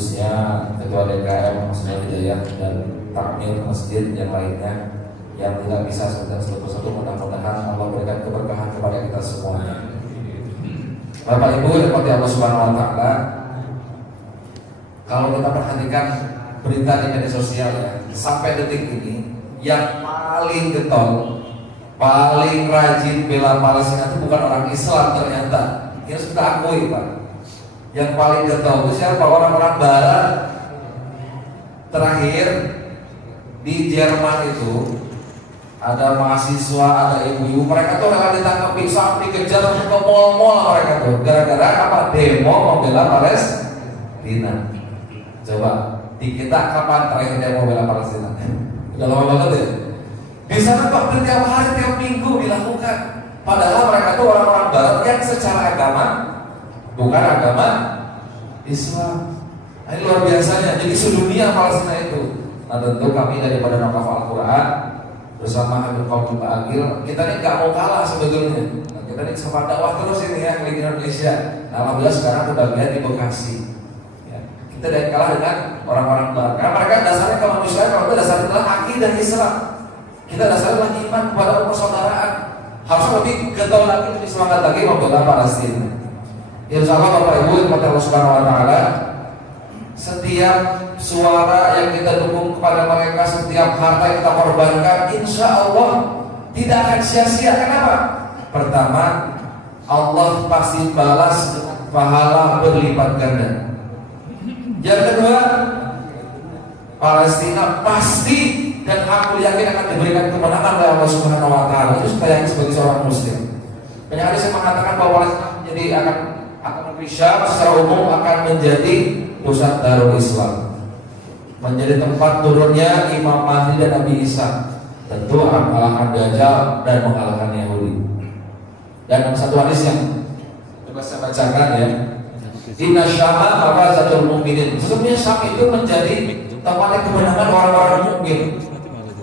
khususnya Ketua DKM Masjid Hidayah dan takmir masjid yang lainnya yang tidak bisa satu-satu, mudah-mudahan Allah berikan keberkahan kepada kita semuanya. Bapak Ibu yang dirahmati Allah Subhanahu wa taala, kalau kita perhatikan berita di media sosial ya, sampai detik ini yang paling getol, paling rajin bela Palestina itu bukan orang Islam ternyata. Ini harus kita akui, Pak. Yang paling getol itu siapa? Orang-orang Barat. Terakhir di Jerman itu ada mahasiswa, ada ibu-ibu, mereka tuh rela ditangkap sampai dikejar ke mall-mall mereka tuh, gara-gara apa? Demo membela Palestina. Coba di kita kapan terakhir demo membela Palestina? Udah lama banget ya. Di sana Pak, tiap hari, tiap minggu dilakukan. Padahal mereka tuh orang-orang Barat yang secara agama bukan agama Islam. Ini luar biasanya. Jadi sedunia Palestina itu. Nah tentu kami daripada Wakaf Al-Quran bersama Habib Qabil Ba'agil, kita ini gak mau kalah sebetulnya. Nah, kita ini sama dakwah terus ini ya di Indonesia. Nah, alhamdulillah sekarang kebagian di Bekasi. Ya, kita tidak kalah dengan orang-orang Barat. Karena mereka dasarnya kemanusiaan, kalau itu dasarnya adalah akidah Islam. Kita dasarnya adalah iman kepada persaudaraan. Harus lebih getol lagi, lebih semangat lagi membela Palestina. Insya Allah Bapak Ibu kepada Allah Subhanahu Wa Taala, setiap suara yang kita dukung kepada mereka, setiap harta yang kita korbankan, insya Allah tidak akan sia-sia. Kenapa? Pertama, Allah pasti balas pahala berlipat ganda. Yang kedua, Palestina pasti dan aku yakin akan diberikan kemenangan oleh Allah Subhanahu Wa Taala. Itu saya sebagai seorang Muslim. Banyak hadis yang mengatakan bahwa Palestina menjadi akan Syam secara umum akan menjadi pusat Darul Islam, menjadi tempat turunnya Imam Mahdi dan Nabi Isa. Tentu akan mengalahkan Dajjal dan mengalahkan Yahudi. Dan satu hadis yang coba saya bacakan ya, Inna Syama mafazatul mu'minin. Sesungguhnya Syam itu menjadi tempatnya kemenangan orang-orang mukmin.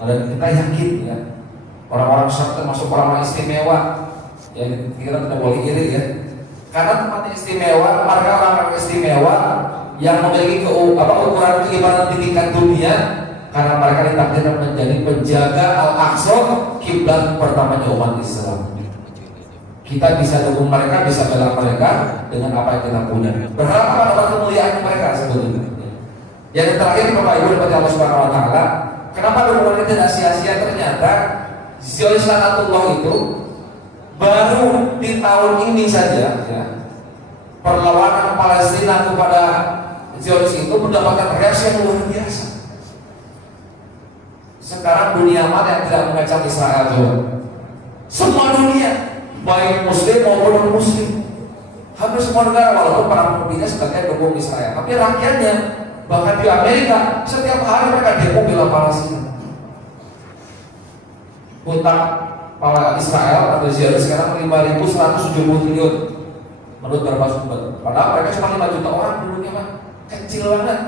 Dan kita yakin ya, orang-orang Syam termasuk orang-orang istimewa. Ya, kita tidak boleh iri ya. Karena tempatnya istimewa, mereka orang-orang istimewa yang memiliki ukuran keimanan di tingkat dunia, karena mereka ditakdirkan menjadi penjaga Al-Aqsa, kiblat pertamanya umat Islam. Kita bisa dukung mereka, bisa bela mereka dengan apa yang kita punya. Berharap pada kemuliaan mereka sebetulnya. Yang terakhir Bapak Ibu dari Allah Subhanahu Wa Taala, kenapa dukungan ini tidak sia-sia? Ternyata Zionis Lanatullah itu baru di tahun ini saja ya, perlawanan Palestina kepada Zionis itu mendapatkan reaksi yang luar biasa. Sekarang dunia mana yang tidak mengecam Israel juga? Semua dunia, baik Muslim maupun non-Muslim, hampir semua negara, walaupun para pemimpinnya sebagai dukung Israel, tapi rakyatnya, bahkan di Amerika, setiap hari mereka demo bela Palestina. Hutang Israel atau Zionis sekarang 5.170 triliun menurut beberapa sumber. Padahal mereka cuma 5 juta orang dulunya, Pak. Kecil banget.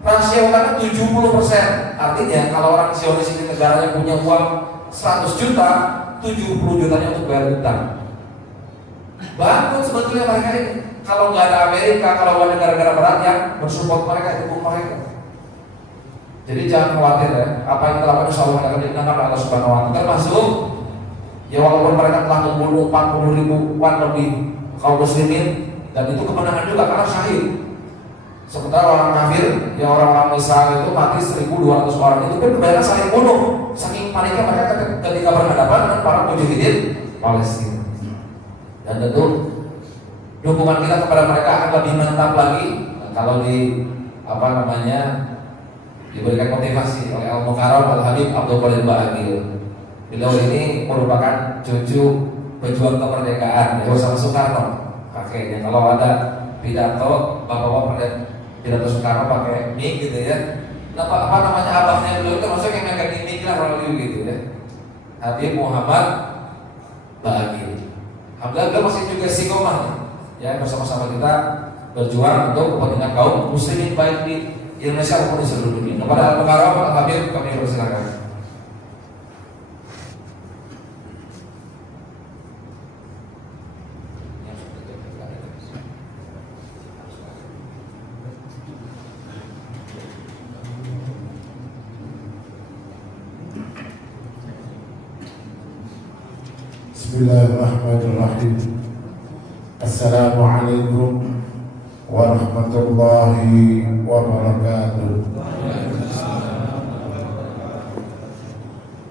Rasio kan 70%. Artinya kalau orang Zionis ini negaranya punya uang 100 juta, 70 jutanya untuk bayar hutang. Bangun sebetulnya mereka ini. Kalau nggak ada Amerika, kalau nggak ada negara-negara barat yang mensupport mereka, dukung mereka. Jadi jangan khawatir ya. Apa yang kita lakukan insya Allah akan didengar oleh Allah Subhanahu Wa Taala. Termasuk ya walaupun mereka telah membunuh 40.000-an lebih kaum muslimin, dan itu kemenangan juga karena syahid. Sementara orang kafir, ya orang-orang Israel itu mati 1.200 orang, itu pun kebanyakan saling bunuh. Saking paniknya mereka ketika berhadapan dengan para mujahidin Palestina. Dan tentu dukungan kita kepada mereka akan lebih mantap lagi kalau diberikan motivasi oleh Al-Mukarram Al-Habib Abdul Qadir Ba'agil. Beliau ini merupakan cucu pejuang kemerdekaan, bersama Soekarno kakeknya. Kalau ada pidato bapak-bapak pidato Soekarno pakai mic gitu ya. Abahnya beliau itu maksudnya yang megang mic lah kalau gitu ya. Habib Muhammad Ba'agil. Alhamdulillah beliau masih juga istiqomah ya, bersama-sama kita berjuang untuk kepentingan kaum muslimin baik di Indonesia maupun di seluruh dunia. Kepada Al-Mukarram Al-Habib kami persilakan. Bismillahirrahmanirrahim. Assalamualaikum warahmatullahi wabarakatuh.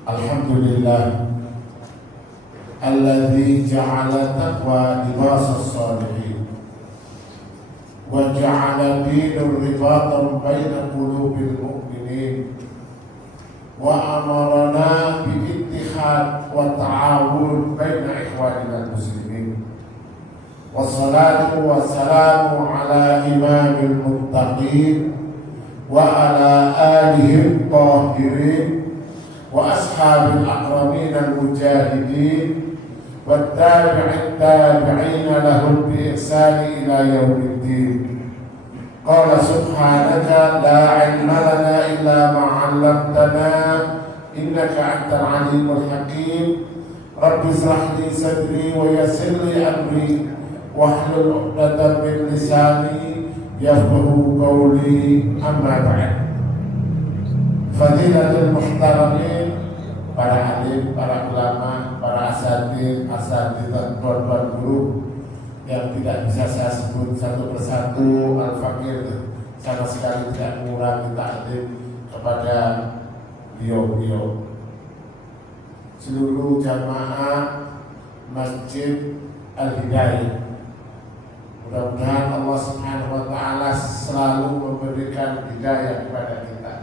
Alhamdulillah alladzi ja'ala taqwa libasas salihin wa ja'ala dinur ribatan baina qulubil mu'minin wa amarna bi ittihad wa ta'awun baina ikhwanil muslimin. Wassalatu wassalamu ala imamil muttaqin wa ala alihi tahirin wa ashabil akramin al-mujahidin wa tabi'in lahum bi ihsani ila yaumiddin. Qala subhanaka la ilma lana illa ma 'allamtana innaka antal alimul hakim. Rabbi shrah li sadri wa yassir li amri wahlul 'uqdatam min lisani yafqahu qawli. Amma ba'd. Fadilatul muhtaramin, para alim, para ulama, para asatidz, dan tuan-tuan guru yang tidak bisa saya sebut satu persatu, al-fakir sama sekali tidak mengurangi takdim kepada beliau-beliau. Seluruh jamaah Masjid Al-Hidayah, mudah-mudahan Allah Subhanahu wa Ta'ala selalu memberikan hidayah kepada kita.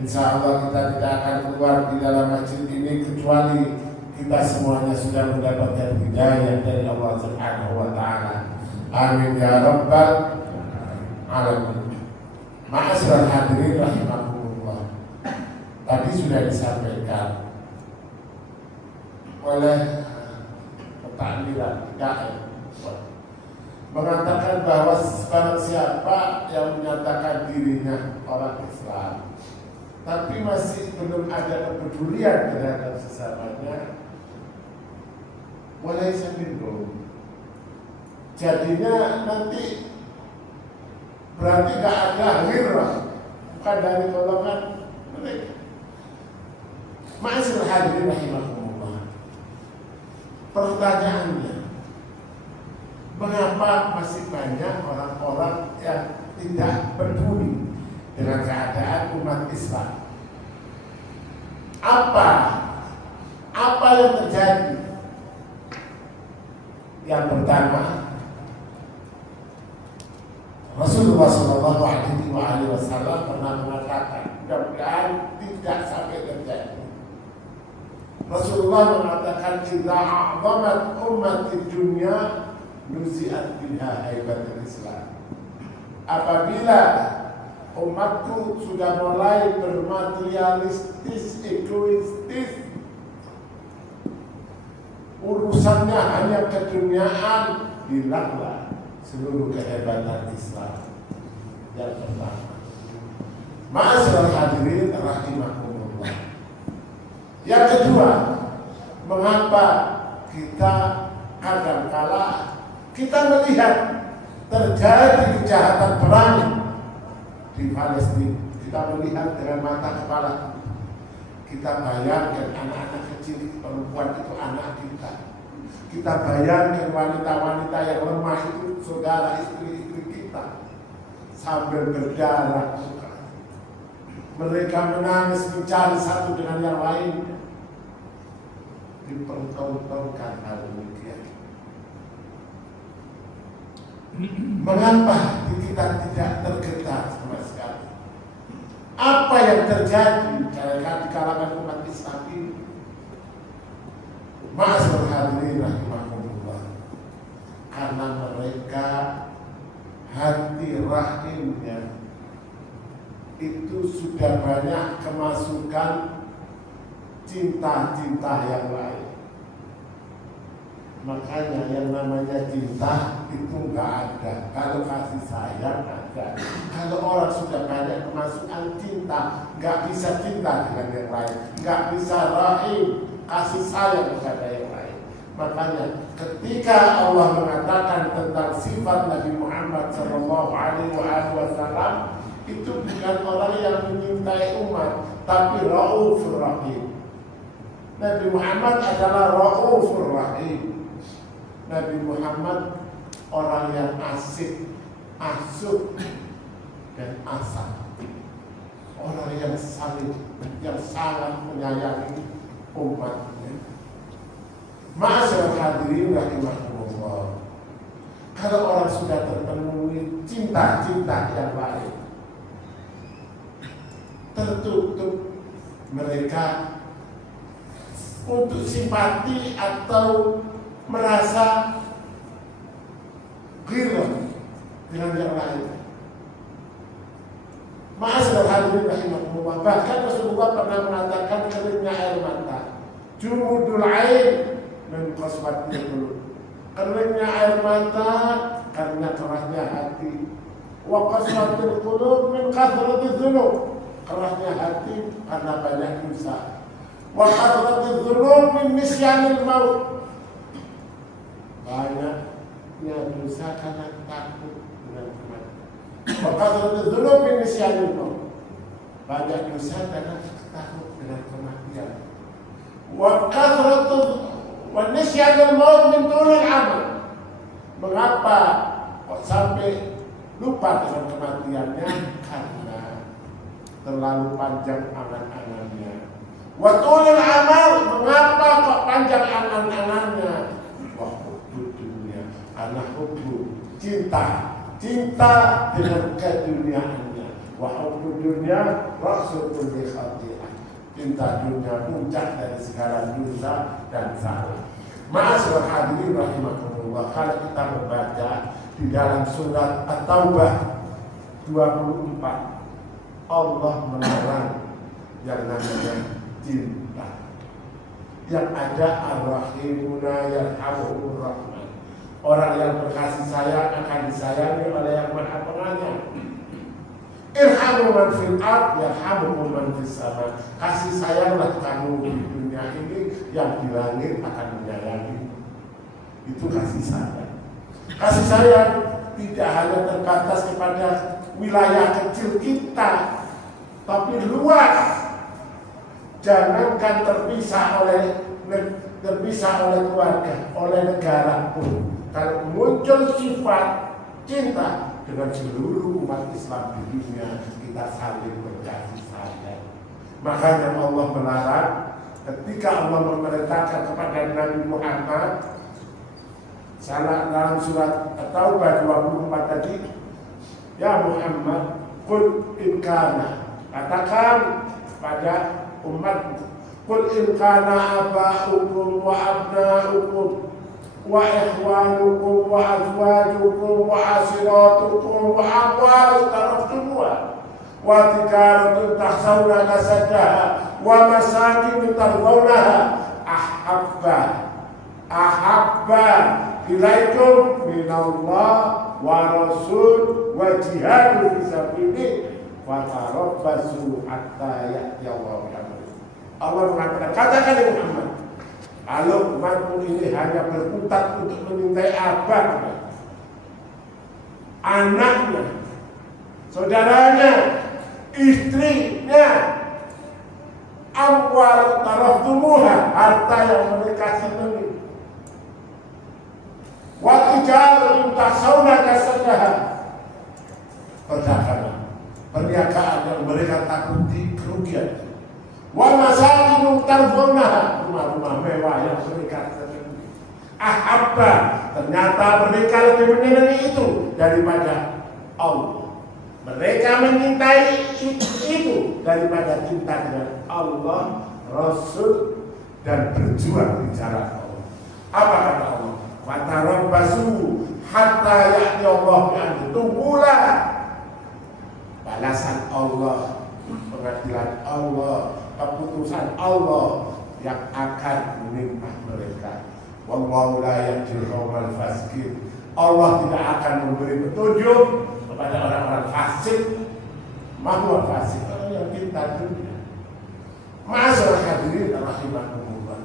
Insya Allah kita tidak akan keluar di dalam masjid ini kecuali kita semuanya sudah mendapatkan hidayah dari Allah Subhanahu wa Ta'ala. Amin ya rabbal alamin. Ma'asyiral hadirin rahimakumullah. Tadi sudah disampaikan oleh Takmiran KM mengatakan bahwa barang siapa yang menyatakan dirinya orang Islam tapi masih belum ada kepedulian terhadap sesamanya, walaysa minhum, jadinya nanti berarti gak ada ghirrah, bukan dari golongan mereka. Ma'asyiral hadirin rahimahumullah. Pertanyaannya, mengapa masih banyak orang-orang yang tidak peduli dengan keadaan umat Islam? Apa yang terjadi? Yang pertama, Rasulullah SAW pernah mengatakan, mudah-mudahan tidak sampai terjadi. Rasulullah mengatakan, "Idza a'zamat ummati dunya nuzi'at biha haibatul Islam." Apabila umatku sudah mulai bermaterialistis, egoistis, urusannya hanya keduniaan, hilanglah seluruh kehebatan Islam. Yang pertama, ma'asyiral hadirin rahimakumullah. Yang kedua, mengapa kita kadangkala kita melihat terjadi kejahatan perang di Palestina, kita melihat dengan mata kepala kita bayangkan anak-anak kecil, perempuan itu anak kita. Kita bayangkan wanita-wanita yang lemah itu saudara istri-istri kita sambil berdarah. Mereka menangis mencari satu dengan yang lain. Dipertontonkan hal demikian. Mengapa kita tidak tergetar sama sekali? Apa yang terjadi di kalangan umat Islam ini? Ma'asyiral hadirin rahimahumullah. Karena mereka hati rahimnya itu sudah banyak kemasukan cinta-cinta yang lain. Makanya yang namanya cinta itu nggak ada. Kalau kasih sayang ada. Kalau orang sudah banyak kemasukan cinta, nggak bisa cinta dengan yang lain, nggak bisa rahim, kasih sayang kepada yang lain. Makanya ketika Allah mengatakan tentang sifat Nabi Muhammad SAW, itu bukan orang yang menyintai umat, tapi Raufur Rahim. Nabi Muhammad adalah Raufur Rahim. Nabi Muhammad orang yang asik, asuk, dan asal. Orang yang sangat menyayangi umatnya. Ma'asyiral hadirin rahimakumullah. Kalau orang sudah terpenuhi cinta-cinta yang baik, tertutup mereka untuk simpati atau merasa ghirah dengan yang lain. Ma'asyiral hadirin rahimakumullah. Bahkan Rasulullah pernah mengatakan keringnya air mata, jumudul ain min qaswatil qulub. Keringnya air mata karena kerasnya hati. Wa qaswatil qulub min kathratiz dzunub. Kerasnya hati karena banyak dosa. Wa kathratiz dzunub min nisyanil maut. Banyaknya dosa karena takut dengan kematian. Wa kathratiz dzunub min nisyanil maut. Banyak dosa karena takut dengan kematian. Wa kathratiz wa nisyanil maut min tulil amal. Mengapa kok sampai lupa dengan kematiannya? Karena terlalu panjang angan-angannya. Wa tulil amal, mengapa kok panjang angan-angannya? Wa hubbud dunya, ana hubbu, cinta dengan keduniaannya. Wa hubbud dunya rasul kulli khati'ah. Cinta dunia puncak dari segala dosa dan salah. Ma'asyiral hadirin rahimakumullah. Kalau kita membaca di dalam surat At-Taubah 24, Allah melarang yang namanya cinta. Yang ada ar-rahimuna yarhamuhur rahman. Orang yang berkasih sayang akan disayangi oleh yang Maha Penyayang. Irhamu man fil ard yarhamukum man fis sama. Kasih sayanglah kamu di dunia ini, yang di langit akan menyayangi. Itu kasih sayang. Kasih sayang tidak hanya terbatas kepada wilayah kecil kita, tapi luas. Jangankan terpisah oleh keluarga, oleh negara pun. Kalau muncul sifat cinta dengan seluruh umat Islam di dunia, kita saling berkasih sayang. Makanya Allah melarang ketika Allah memerintahkan kepada Nabi Muhammad dalam surat At-Taubah 24 tadi, ya Muhammad, qul in kana, katakan pada umatmu, qul in kana aba'ukum wa abna'ukum wa ikhwanukum wa azwajukum wa asiratukum wa amwalun taraftumuha wa tijaratun takhshawna kasadaha wa masakin tardawnaha ahabba ilaikum minallah wa rasul wa jihadu fi sabilihi wa tarabbasu hatta ya'tiyallahu bi-amrihi. Allah mengatakan, katakan ya Muhammad, kalau umatmu ini hanya berkutat untuk menyintai abahnya, anaknya, saudaranya, istrinya, amwal taraftumuha, harta yang mereka senangi, wa tijaratun takhshawna kasadaha, perdagangan, perniagaan yang mereka takuti kerugian, wa masakin tardawnaha, rumah-rumah mewah yang mereka senangi. Ahabba, ternyata mereka lebih menyenangi itu daripada Allah. Mereka mencintai itu daripada cinta dengan Allah, Rasul, dan berjuang di jalan Allah. Apa kata Allah? Wa tarabbasu hatta ya'ti Allah bi'amri. Tunggulah balasan Allah, pengadilan Allah, keputusan Allah yang akan menimpa mereka. Wallahu la yahdil qaumal fasiqin. Allah tidak akan memberi petunjuk kepada orang-orang fasik. Mahwa fasik, orang yang cinta dunia. Ma'asyiral hadirin rahimakumullah.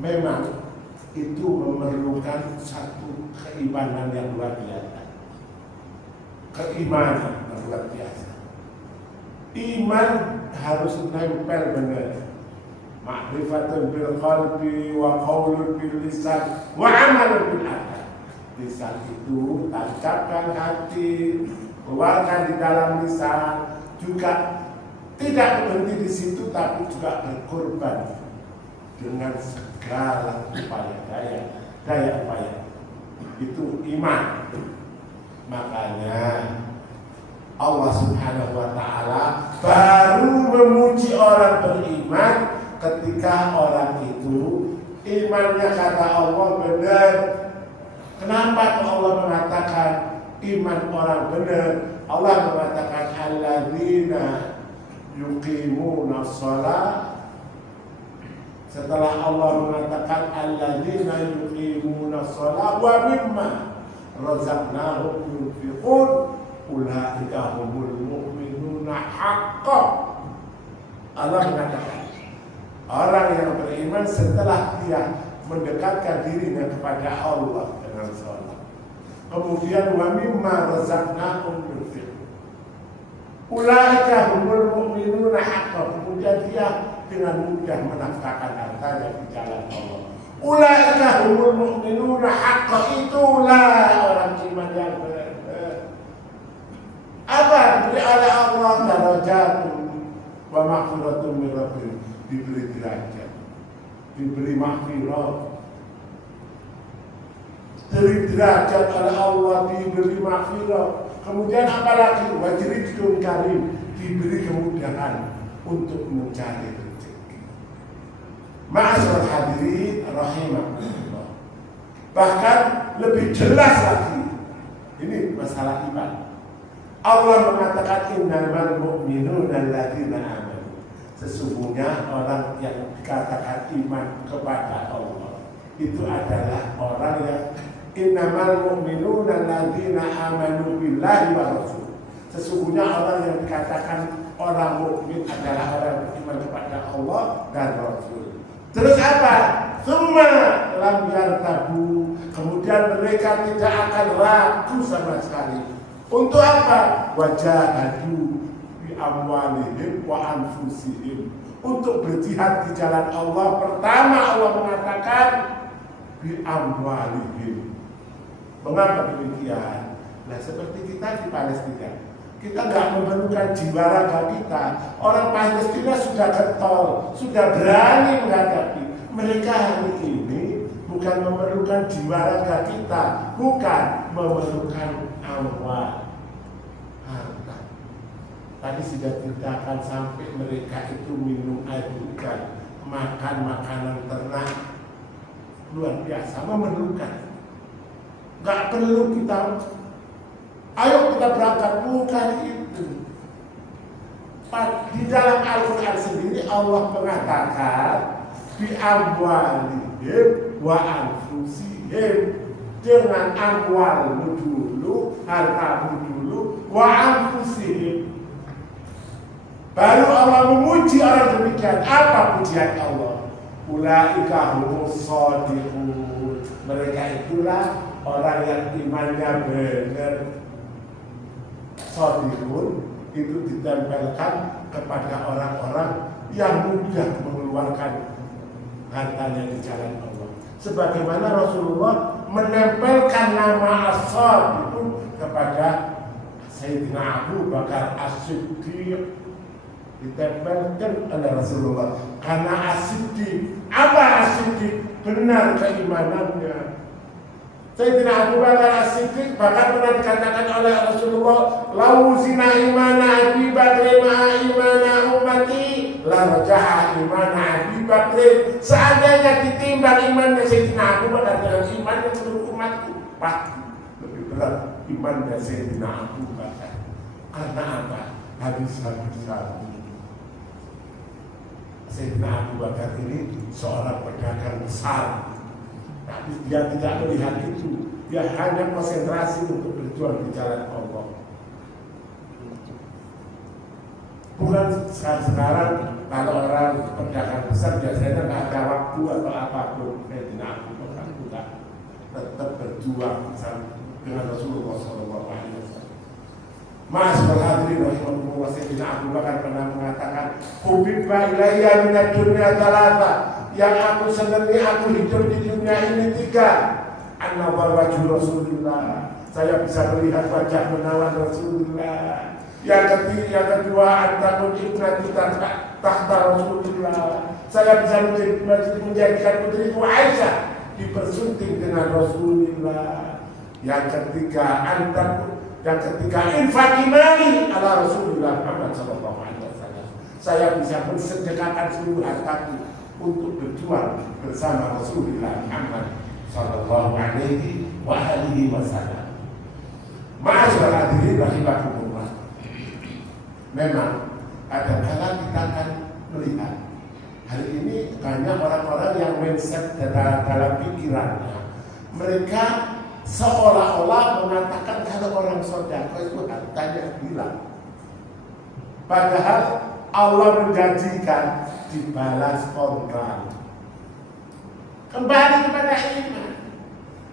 Memang itu memerlukan satu keimanan yang luar biasa. Keimanan yang luar biasa. Iman harus nempel benar Ma'rifatun bil qalbi wa qaulun bil lisan wa amalun bil arkan. Lisan itu tancapkan hati, keluarkan di dalam lisan, juga tidak berhenti di situ tapi juga berkorban dengan segala daya upaya. Itu iman. Makanya Allah Subhanahu wa ta'ala baru memuji orang beriman ketika orang itu imannya kata Allah benar. Kenapa Allah mengatakan iman orang benar? Allah mengatakan alladzina yuqimuna shalah. Setelah Allah mengatakan alladzina yuqimuna shalah wa mimma razaqnahum yunfiqun ulaika humul mu'minuna haqqan. Allah mengatakan orang yang beriman setelah dia mendekatkan dirinya kepada Allah dengan salat, kemudian wa mimma razaqnahum yunfiqun ulaika humul mu'minuna haqqan, kemudian dia dengan mudah menafkahkan hartanya di jalan Allah. Ulaika humul mu'minuna haqqan, itulah orang iman yang benar. Apa? Diberi oleh Allah darajatun wa maghfiratun min rabbihim, diberi derajat, diberi maghfirah, diberi derajat oleh Allah, diberi maghfirah. Kemudian apalagi wajridun karim, diberi kemudahan untuk mencari rezeki. Ma'asyiral hadirin rahimakumullah. Bahkan lebih jelas lagi, ini masalah iman. Allah mengatakan innamal mu'minuna alladzina amanu. Sesungguhnya orang yang dikatakan iman kepada Allah itu adalah orang yang innamal mu'minuna alladzina amanu billahi wa rasul. Sesungguhnya orang yang dikatakan orang mukmin adalah orang yang beriman kepada Allah dan Rasul. Terus apa? Tsumma lam yartabu. Kemudian mereka tidak akan ragu sama sekali. Untuk apa? Wajahadu bi amwalihim wa anfusihim. Untuk berjihad di jalan Allah. Pertama Allah mengatakan bi amwalihim. Mengapa demikian? Nah, seperti kita di Palestina, kita nggak memerlukan jiwa raga kita. Orang Palestina sudah getol, sudah berani menghadapi. Mereka hari ini bukan memerlukan jiwa raga kita, bukan memerlukan amwal, harta. Tadi sudah ceritakan sampai mereka itu minum air hujan, makan makanan ternak, luar biasa memerlukan. Nggak perlu kita, ayo kita berangkat, bukan itu. Di dalam Al-Quran sendiri Allah mengatakan bi amwalihim wa anfusihim, dengan amwalmu dulu, hartamu dulu, wa anfusihim. Baru Allah memuji orang demikian. Apa pujian Allah? Ulaika humus shadiqun. Mereka itulah orang yang imannya benar. Shadiqun itu ditempelkan kepada orang-orang yang mudah mengeluarkan hartanya di jalan Allah. Sebagaimana Rasulullah menempelkan nama As-Shadiq kepada Sayyidina Abu Bakar As-Siddiq, ditempelkan oleh Rasulullah karena As-Siddiq. Apa As-Siddiq? Benar keimanannya. Sayyidina Abu Bakar As-Siddiq bahkan pernah dikatakan oleh Rasulullah, lau zina imana Abi Bakr ma'a imana ummati la rajaha imana Abi Bakr. Seandainya ditimbang imannya Sayyidina Abu Bakar dengan imannya seluruh umatku, pasti lebih berat imannya Sayyidina Abu Bakar. Karena apa? Hadis-hadis Sayyidina Abu Bakar ini seorang pedagang besar, tapi dia tidak melihat itu. Dia hanya konsentrasi untuk berjuang di jalan Allah. Bukan sekarang kalau orang pedagang besar biasanya nggak ada waktu atau apapun. Sayyidina Abu Bakar juga tetap berjuang dengan Rasulullah SAW. Ma'asyiral hadirin rahimakumullah, Sayyidina Abu Bakar pernah mengatakan, "Hubibba ilayya minad dunya thalatha." Yang aku senangi aku hidup di dunia ini 3. An-nazar wajhu Rasulullah. Saya bisa melihat wajah menawan Rasulullah. Yang kedua, an-takun ibnati tahta Rasulullah. Saya bisa menjadikan putriku Aisyah dipersunting dengan Rasulullah. Yang ketiga, infakimani ala Rasulullah Muhammad sallallahu alaihi wasallam. Saya bisa mensedekahkan seluruh hartaku untuk berjuang bersama Rasulullah Muhammad sallallahu alaihi wasallam. Ma'asyiral hadirin rahimakumullah. Memang ada kala kita akan melihat hari ini banyak orang-orang yang mindset dalam pikirannya, mereka seolah-olah mengatakan kalau orang sedekah itu hartanya hilang. Padahal Allah menjanjikan dibalas korban. Kembali kepada iman.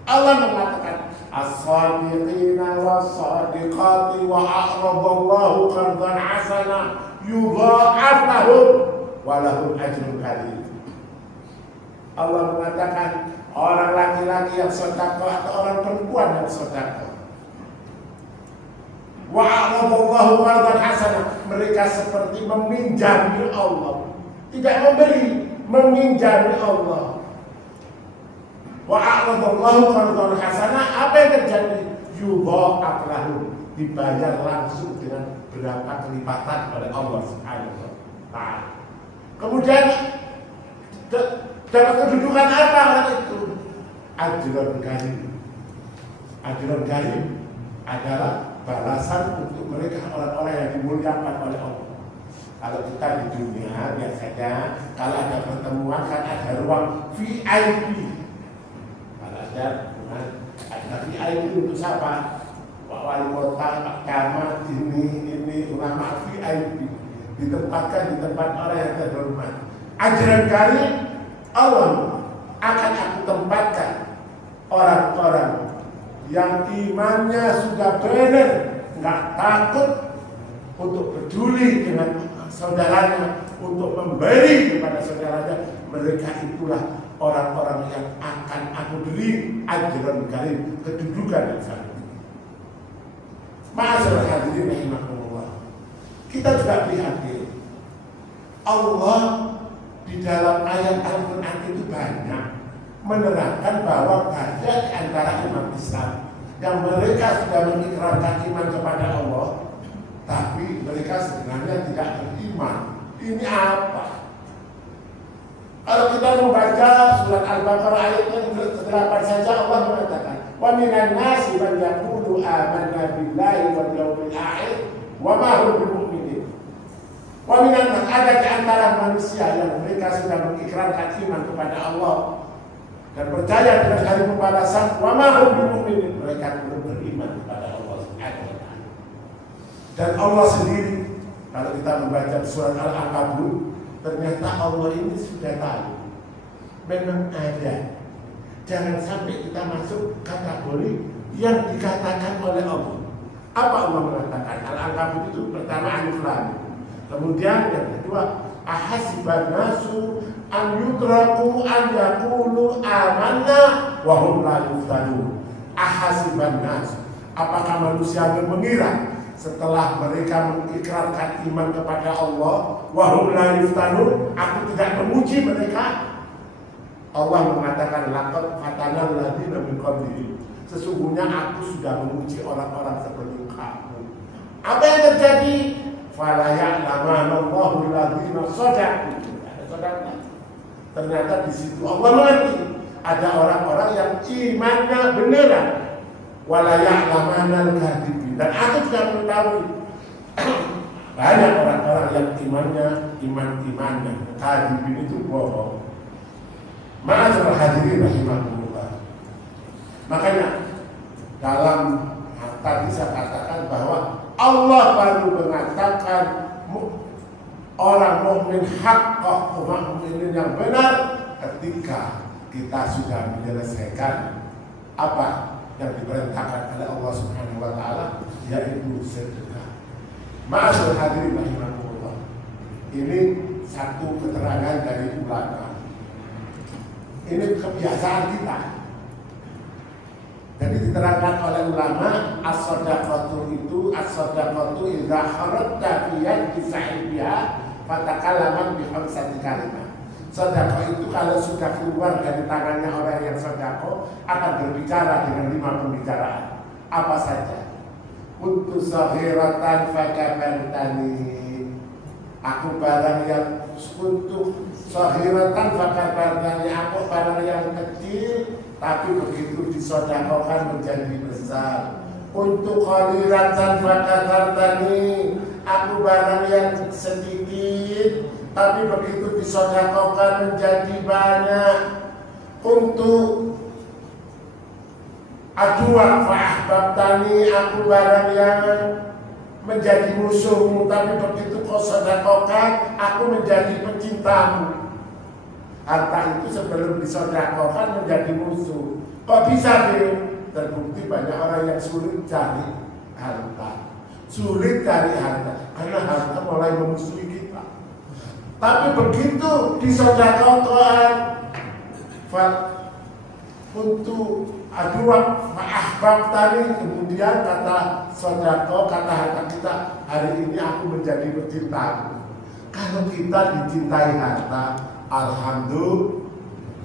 Allah mengatakan as-sadiqina was-sadiqati wa a'radallahu qardan hasana yudha'af lahum wa lahum ajrun karim. Allah mengatakan orang laki-laki yang sedekah atau orang perempuan yang sedekah, wa a'radallahu qardan hasana, mereka seperti meminjami Allah, tidak memberi, meminjami Allah. Wa a'radallahu qardan hasana, apa yang terjadi? Yudha'af lahum, dibayar langsung dengan berapa kelipatan oleh Allah Subhanahu wa taala. Kemudian dapat kedudukan apa orang itu? Ajrun karim. Ajrun karim adalah balasan untuk mereka orang-orang yang dimuliakan oleh Allah. Kalau kita di dunia biasanya kalau ada pertemuan kan ada ruang VIP. Kalau ada VIP untuk siapa? Pak Wali Kota, Pak Camat, ini ulama VIP ditempatkan di tempat orang yang terhormat. Ajrun karim, Allah akan aku tempatkan orang-orang yang imannya sudah benar, nggak takut untuk peduli dengan saudaranya, untuk memberi kepada saudaranya. Mereka itulah orang-orang yang akan aku beri ajrun karim, kedudukan yang sangat tinggi. Ma'asyiral hadirin rahimakumullah. Kita juga prihatin. Allah di dalam ayat Al-Quran itu banyak menerangkan bahwa banyak di antara umat Islam yang mereka sudah mengikrarkan iman kepada Allah, tapi mereka sebenarnya tidak beriman. Ini apa? Kalau kita membaca surat Al-Baqarah ayat yang ke-8 saja, Allah mengatakan, "Wa minan nasi man yaqulu amanna billahi wal yawmil akhir wa ma hum bimu'minin." Wa minan nas, ada di antara manusia yang mereka sudah mengikrarkan iman kepada Allah dan percaya dengan hari pembalasan, wa ma hum bimu'minin, mereka belum beriman kepada Allah Subhanahu wa taala. Dan Allah sendiri, kalau kita membaca surat Al-Ankabut, ternyata Allah ini sudah tahu. Memang ada. Jangan sampai kita masuk kategori yang dikatakan oleh Allah. Apa Allah mengatakan? Al-Ankabut itu pertama alif lam. Kemudian yang kedua, ahasiban nasu an yutraku an yaqulu amanna wa hum la yuftanun. Ahasiban nasu, apakah manusia mengira setelah mereka mengikrarkan iman kepada Allah, wa hum la yuftanun, aku tidak menguji mereka? Allah mengatakan, laqad fatanal ladzina min qablihim, sesungguhnya aku sudah menguji orang-orang seperti kamu. Apa yang terjadi? Fala ya'lamanallahu alladzina shadaqu. Ternyata di situ Allah mengerti ada orang-orang yang imannya beneran. Wala ya'lamanal kadhibin, dan aku juga mengetahui banyak orang-orang yang imannya kadhibin itu bohong. Ma'asyiral hadirin rahimakumullah. Makanya dalam tadi saya katakan bahwa Allah baru mengatakan orang mukmin haqqah, umat mukminin yang benar, ketika kita sudah menyelesaikan apa yang diperintahkan oleh Allah Subhanahu wa taala, yaitu sedekah. Ma'asyiral hadirin rahimakumullah. Ini satu keterangan dari ulama. Ini kebiasaan kita. Jadi diterangkan oleh ulama, as-shadaqatu itu as-shadaqatu idza kharajta fi yadi sahibiha fatakallama bi khamsati kalimat. Sedekah itu kalau sudah keluar dari tangannya orang yang sedekah akan berbicara dengan 5 pembicaraan. Apa saja? Kuntu saghiratan fakabartani. Aku barang yang kuntu saghiratan fakabartani. Aku barang yang kecil tapi begitu disedekahkan menjadi besar. Kuntu qalilatan fakabartani. Aku barang yang sedikit tapi begitu disedekahkan menjadi banyak. Untuk aduan fa'ahbabtani, aku barang yang menjadi musuhmu tapi begitu kau sedekahkan aku menjadi pecintamu. Harta itu sebelum disedekahkan menjadi musuh. Kok bisa Bil? Terbukti banyak orang yang sulit cari harta. Sulit cari harta karena harta mulai memusuhi kita. Tapi begitu disedekahkan untuk aduan ma'ahbab tadi, kemudian kata sedekah, kata harta kita, hari ini aku menjadi pecintamu. Kalau kita dicintai harta,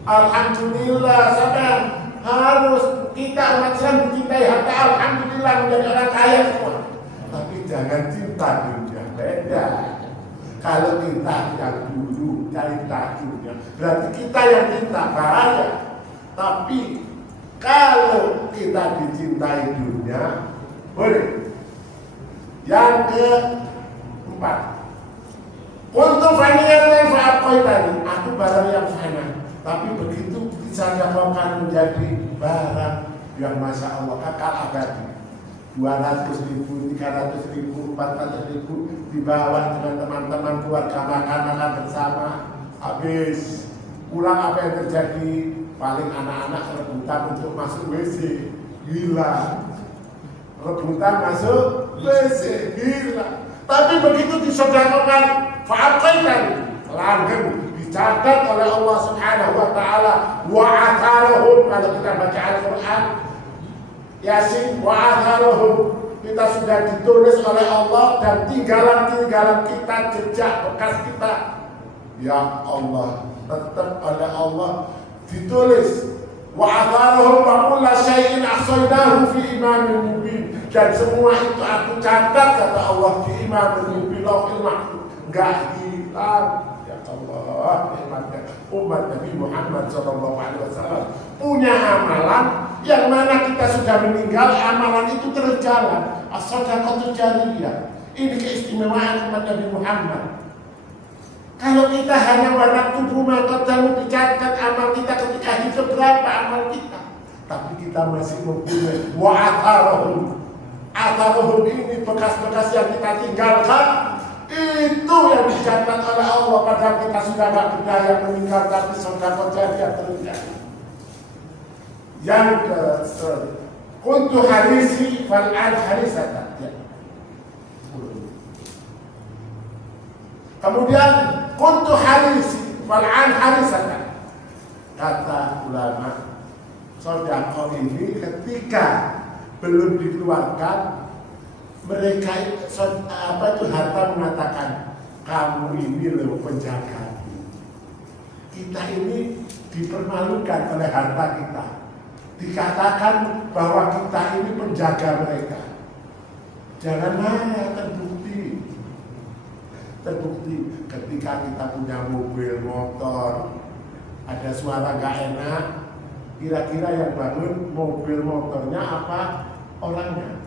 alhamdulillah, sadar harus kita umat Islam dicintai harta, alhamdulillah menjadi orang kaya semua. Tapi jangan cinta dunia, beda. Kalau kita yang dulu cari dunia, berarti kita yang cinta bahaya. Tapi kalau kita dicintai dunia, boleh. Yang keempat, untuk fanian dan fa'akoi tadi, aku barang yang fana. Tapi begitu disedekahkan menjadi barang yang masya Allah kekal abadi. 200.000, 300.000, 400.000 dibawa dengan teman-teman keluarga makan bersama. Habis pulang apa yang terjadi? Paling anak-anak rebutan untuk masuk WC, gila. Rebutan masuk WC, gila. Tapi begitu disedekahkan, fa'aqaitan, langgeng, dicatat oleh Allah Subhanahu wa taala, wa atharahum, kalau kita baca Al-Qur'an, Yasin, wa atharahum, kita sudah ditulis oleh Allah dan tinggalan-tinggalan kita, jejak bekas kita. Ya Allah, tetap oleh Allah ditulis wa atharuhum wa kullu syai'in ahsaynahu fi imamin mubin, dan semua itu aku catat kata Allah di imamin mubin, lauhul mahfuz, enggak hilang. Ya Allah, nikmatnya umat Nabi Muhammad SAW punya amalan yang mana kita sudah meninggal, amalan itu terus jalan. As-shadaqatul jariyah. Ini keistimewaan umat Nabi Muhammad. Kalau kita hanya banyak tubuh maka jangan dicatat amal kita ketika hidup berapa amal kita. Tapi kita masih mempunyai wa atharuhum. Atharuhum ini bekas-bekas yang kita tinggalkan, itu yang dicatat oleh Allah. Padahal kita sudah gak berdaya meninggal, tapi sedekah jariyah terjadi. Yang kuntu harisi fal'an harisatan. Kemudian kuntu harisi fal'an harisatan. Kata ulama, sedekah ini ketika belum dikeluarkan, mereka harta mengatakan, kamu ini loh penjaga. Kita ini dipermalukan oleh harta kita. Dikatakan bahwa kita ini penjaga mereka. Jangan marah, terbukti ketika kita punya mobil, motor, ada suara gak enak, kira-kira yang bangun mobil motornya apa orangnya?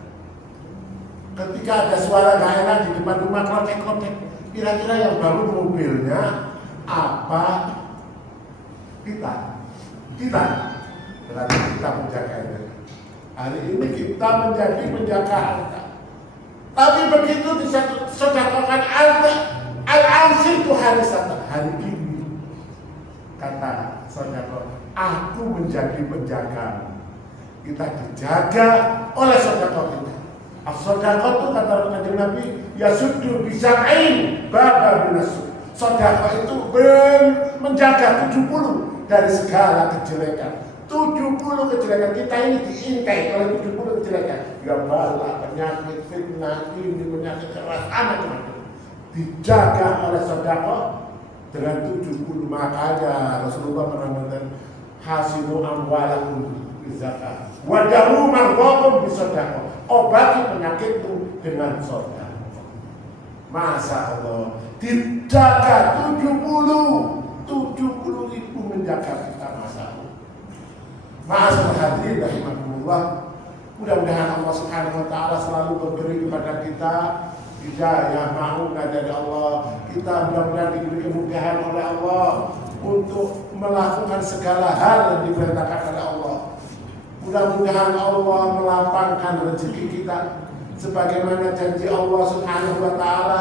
Ketika ada suara gak enak di depan rumah klotek-klotek, kira-kira yang bangun mobilnya apa? Kita berarti kita menjaganya. Hari ini kita menjadi penjaga harta. Tapi begitu disedekahkan al-ansir itu harisatan. Hari ini kata sedekah, aku menjadi penjaga. Kita dijaga oleh sedekah kita. As-shadaqah itu kata Kanjeng Nabi, yasuddu bisab'in baba binasud. Sedekah itu menjaga 70 dari segala kejelekan. 70 kejelekan kita ini diintai oleh 70 kejelekan. Ya bala, penyakit, fitnah, ini penyakit keras, anak-anak. Dijaga oleh sedekah dengan 70. Makanya Rasulullah pernah mengatakan hasinu amwalakum bizakat. Wadahu marwakum bisedekah. Obati penyakitmu dengan sedekah. Masya Allah, dijaga 70 ribu menjaga kita, Masya Allah. Ma'asyiral hadirin rahimakumullah. Mudah-mudahan Allah Subhanahu wa taala selalu memberi kepada kita hidayah, ma'unah dari Allah. Kita mudah-mudahan diberi kemudahan oleh Allah untuk melakukan segala hal yang diperintahkan oleh Allah. Mudah-mudahan Allah melapangkan rezeki kita sebagaimana janji Allah Subhanahu wa taala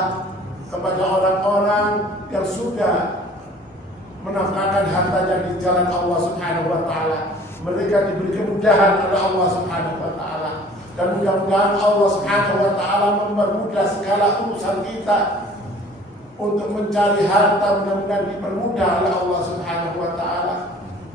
kepada orang-orang yang sudah menafkahkan hartanya di jalan Allah Subhanahu wa taala. Mereka diberi kemudahan oleh Allah Subhanahu wa taala, dan mudah-mudahan Allah Subhanahu wa taala mempermudah segala urusan kita untuk mencari harta. Mudah-mudahan dipermudah oleh Allah Subhanahu wa taala,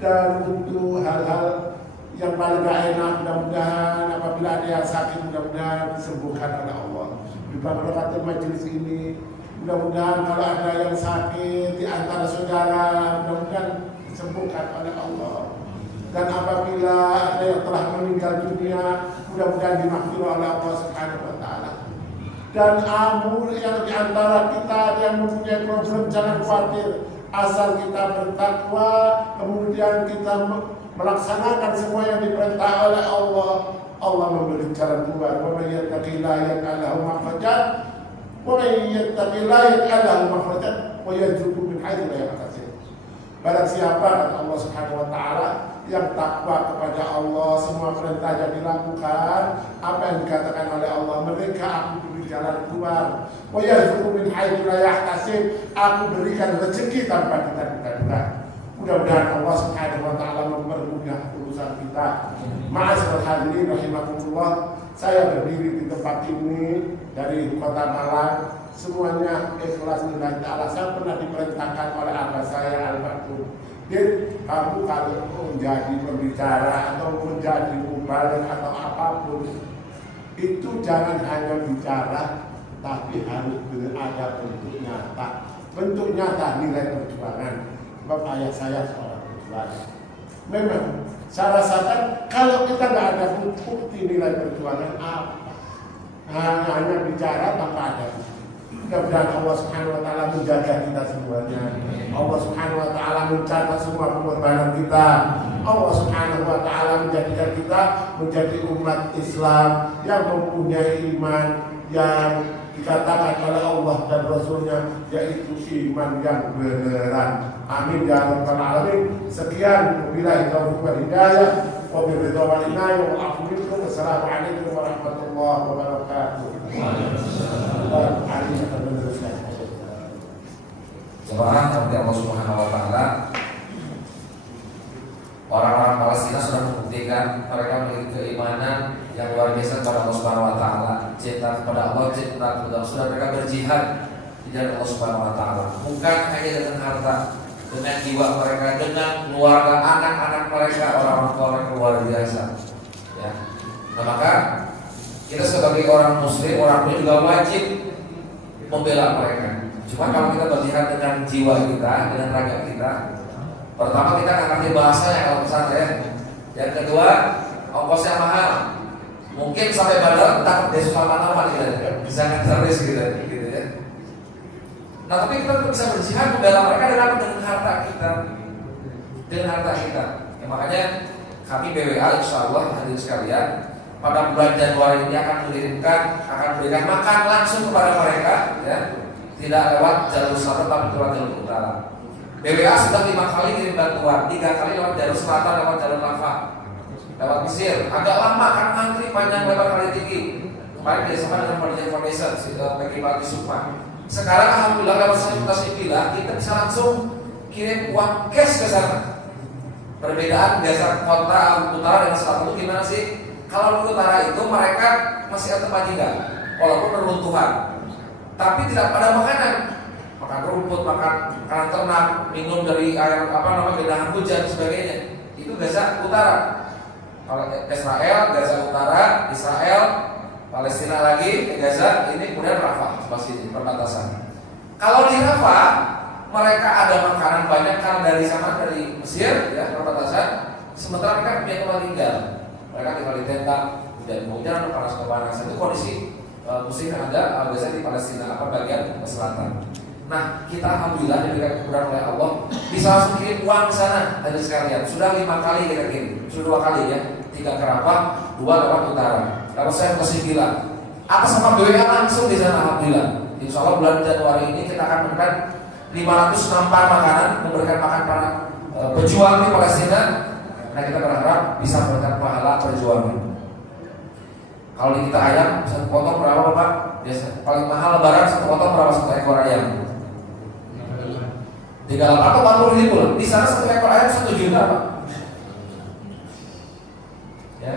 dan untuk hal-hal yang paling gak enak, mudah-mudahan apabila ada yang sakit, mudah-mudahan disembuhkan oleh Allah. Di barakatul majelis ini, mudah-mudahan kalau ada yang sakit di antara saudara, mudah-mudahan disembuhkan oleh Allah. Dan apabila ada yang telah meninggal dunia, mudah-mudahan dimaghfir oleh Allah Subhanahu wa taala. Dan amur yang di antara kita yang mempunyai problem, jangan khawatir, asal kita bertakwa, kemudian kita melaksanakan semua yang diperintah oleh Allah, Allah memberi jalan keluar. Wa may yattaqillaha yaj'al lahu makhrajan wa may yattaqillaha yaj'al lahu makhrajan wa yarzuqhu min haitsu la yahtasib. Barang siapa, kata Allah Subhanahu wa taala, yang takwa kepada Allah, semua perintah yang dilakukan, apa yang dikatakan oleh Allah, mereka aku beri jalan keluar. Wa yarzuqhu min haitsu la yahtasib, aku berikan rezeki tanpa kita duga. Mudah-mudahan Allah Subhanahu wa taala mempermudah urusan kita. Ma'asyiral hadirin rahimakumullah, saya berdiri di tempat ini dari Kota Malang, semuanya ikhlas lillahi ta'ala. Saya pernah diperintahkan oleh abah saya Al-Maktum, kamu kalau menjadi pembicara atau menjadi mubalik atau apapun, itu jangan hanya bicara, tapi harus ada bentuk nyata. Bentuk nyata nilai perjuangan. Sebab ayah saya seorang perjuangan. Memang saya rasakan kalau kita nggak ada bukti nilai perjuangan apa, hanya bicara tanpa ada bukti. Mudah-mudahan Allah Subhanahu wa taala menjaga kita semuanya. Allah Subhanahu wa taala mencatat semua pengorbanan kita. Allah Subhanahu wa taala menjadikan kita menjadi umat Islam yang mempunyai iman yang dikatakan oleh Allah dan Rasulnya, yaitu iman yang beneran. Amin ya rabbal alamin. Sekian, wabillahi taufiq wal hidayah, wabillahi ridha wal inayah wal afu minkum. Wassalamualaikum warahmatullahi wabarakatuh. Jemaah nanti Allah Subhanahu wa taala, orang-orang Palestina sudah membuktikan mereka memiliki keimanan yang luar biasa kepada Allah Subhanahu wa taala, cinta kepada Allah, cinta kepada sudah mereka berjihad di jalan Allah Subhanahu wa taala, bukan hanya dengan harta, dengan jiwa mereka, dengan keluarga, anak-anak mereka, orang-orang tua mereka luar biasa. Ya. Nah, maka kita sebagai orang muslim, orang muslim juga wajib membela mereka. Cuma kalau kita berjihad dengan jiwa kita, dengan raga kita, pertama kita akan ngerti bahasanya kalau pesantren. Yang kedua, ongkosnya mahal. Mungkin sampai Badar takut dia suka mana gitu ya, bisa ngeteris gitu ya. Nah, tapi kita bisa berjihad membela mereka dengan harta kita, dengan harta kita. Ya, makanya kami BWA insyaallah hadirin sekalian, pada bulan Januari ini akan memberikan makan langsung kepada mereka, ya, tidak lewat jalur selatan tapi lewat jalur utara. BWA sudah 5 kali kirim bantuan, 3 kali lewat jalur selatan, lewat jalur Lava, lewat Mesir. Agak lama karena antri panjang lebar kali tinggi. Kemarin bersama dengan Merdeka Foundation, bagi Bagi Sukma. Sekarang alhamdulillah lewat Universitas Ipilah kita bisa langsung kirim uang cash ke sana. Perbedaan biasa kota utara dan selatan itu gimana sih? Kalau di utara itu mereka masih ada tempat tinggal, walaupun beruntuhan, tapi tidak pada makanan, makan rumput, makan makanan ternak, minum dari air genangan hujan sebagainya. Itu Gaza Utara. Kalau Israel, Gaza Utara, Israel, Palestina lagi, Gaza, ini kemudian Rafah, masih perbatasan. Kalau di Rafah, mereka ada makanan banyak karena dari sana dari Mesir, ya perbatasan. Sementara mereka punya tempat tinggal. Mereka tinggal di tenda, hujan panas kepanasan. Itu kondisi musim yang ada Gaza di Palestina, bagian selatan. Nah, kita alhamdulillah diberikan kemudahan oleh Allah, bisa langsung kirim uang ke sana dari sekalian. Sudah 5 kali kita kirim, sudah 2 kali ya, 3 ke Rafah, 2 lewat utara. Kalau saya masih bilang, atas sama BWA langsung di sana alhamdulillah. Insya Allah bulan Januari ini kita akan memberikan 500 nampan makanan, memberikan makan para pejuang di Palestina. Nah, kita berharap bisa memberikan pahala perjuangan. Kalau di kita ayam, satu potong berapa Bapak? Biasa paling mahal lebaran satu potong berapa, satu ekor ayam? 38 atau 40 ribu lah. Di sana satu ekor ayam 1 juta Pak. Ya.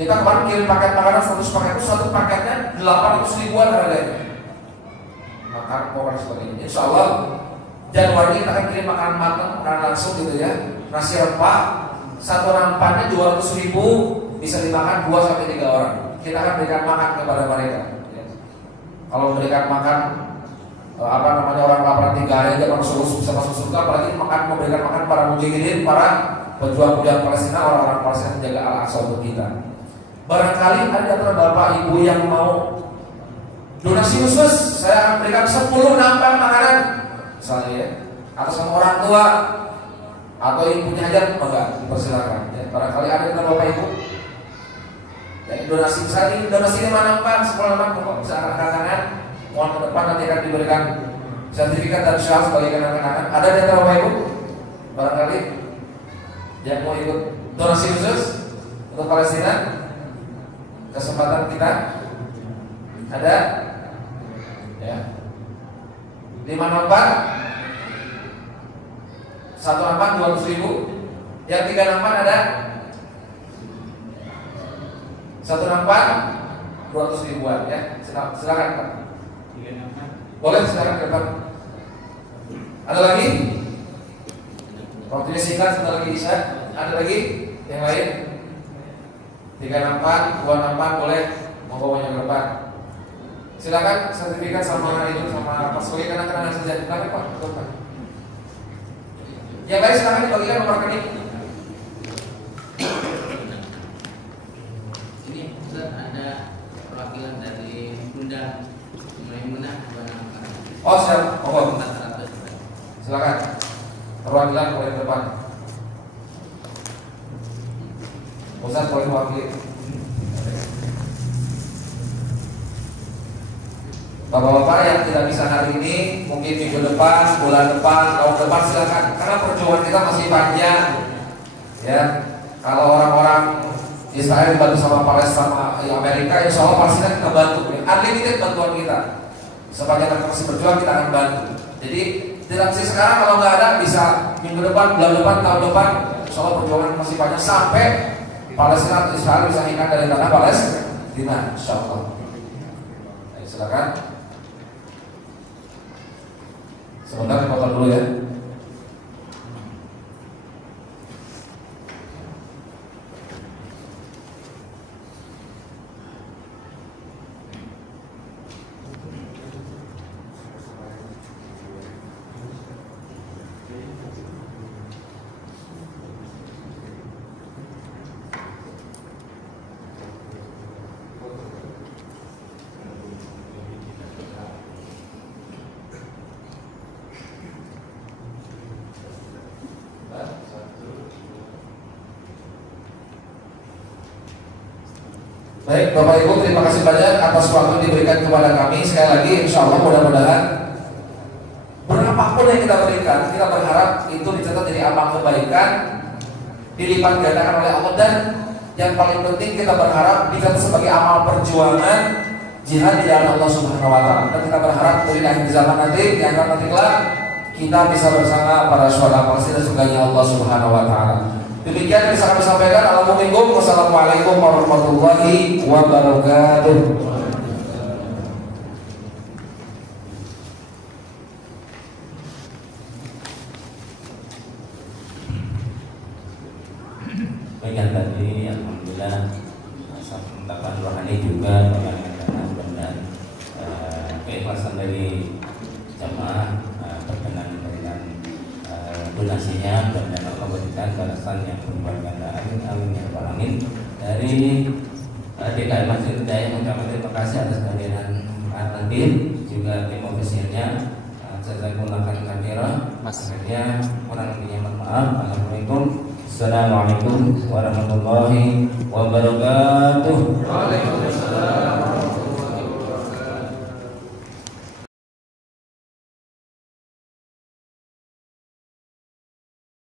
Kita kemarin kirim paket makanan 100 paket itu, satu paketnya 800 ribuan harganya. Makan pokoknya sebagainya. Insya Allah Januari ini kita akan kirim makanan matang, makanan langsung gitu ya. Nasi rempah, satu nampannya 200 ribu, bisa dimakan 2-3 orang. Kita akan berikan makan kepada mereka. Ya. Kalau memberikan makan orang lapar 3 hari aja bisa masuk surga, apalagi memberikan makan para mujahidin, para pejuang-pejuang Palestina, orang-orang Palestina menjaga Al-Aqsa untuk kita. Barangkali ada antara bapak ibu yang mau donasi khusus, saya akan berikan 10 nampan makanan, misalnya ya, atas nama orang tua atau yang punya hajat, enggak, dipersilakan. Ya, barangkali ada antara bapak ibu. Ya, donasi misalnya, donasi 5 nampan, 10 nampan, bisa anak-anak. Mohon ke depan nanti akan diberikan sertifikat dan syarat sebagai kenang-kenangan. Ada di antara Bapak Ibu barangkali yang mau ikut donasi khusus untuk Palestina? Kesempatan kita ada ya. 5 nampan, 1 nampan 200 ribu. Yang 3 nampan ada 1 nampan 200 ribuan ya. Silakan Pak. Boleh silakan ke depan. Ada lagi? Waktunya singkat, sebentar lagi Isya. Ada lagi yang lain? 3 nampan, 2 nampan, boleh membawanya ke depan. Silakan sertifikat sama itu sama pas sebagai kenang-kenangan saja. Silakan Pak, ke depan. Yang lain silakan dibagikan nomor rekening. Ini Ustaz, ada perwakilan dari Bunda Maimunah. Oh siap, silakan. Perwakilan boleh ke depan. Ustaz boleh mewakili. Bapak-bapak yang tidak bisa hari ini, mungkin minggu depan, bulan depan, tahun depan silakan. Karena perjuangan kita masih panjang. Ya, kalau orang-orang Israel dibantu sama Palestina sama Amerika, insya Allah Palestina kita bantu. Unlimited bantuan kita. Sebagai mereka masih berjuang, kita akan bantu. Jadi tidak sih sekarang, kalau nggak ada bisa minggu depan, bulan depan, tahun depan. Insya Allah perjuangan masih banyak sampai Palestina atau Israel bisa hingga dari tanah Palestina. Insya Allah. Ayo, silakan. Sebentar dipotong dulu ya. Baik Bapak Ibu, terima kasih banyak atas waktu yang diberikan kepada kami. Sekali lagi insya Allah mudah-mudahan berapapun yang kita berikan, kita berharap itu dicatat jadi amal kebaikan, dilipat gandakan oleh Allah. Dan yang paling penting kita berharap dicatat sebagai amal perjuangan jihad di jalan Allah Subhanahu wa Ta'ala. Dan kita berharap dari akhir zaman nanti, di akhir nanti kelak kita bisa bersama para syuhada Palestina surganya Allah Subhanahu wa Ta'ala. Demikian yang bisa kami sampaikan. Wassalamualaikum warahmatullahi wabarakatuh. Baikkan tadi, alhamdulillah ungkapan rohani juga mengatakan benar keikhlasan dari jamaah berkenan dengan donasinya dan Allah berikan balasan yang berlimpah ganda. Amin ya rabbal alamin. Dari DKI Masjid Hidayah mengucapkan terima kasih atas kehadiran hadir juga tim ofisialnya. Jazakumullah khairan. Akhirnya kurang lebihnya mohon maaf. Assalamualaikum. Assalamualaikum warahmatullahi wabarakatuh. Waalaikumsalam.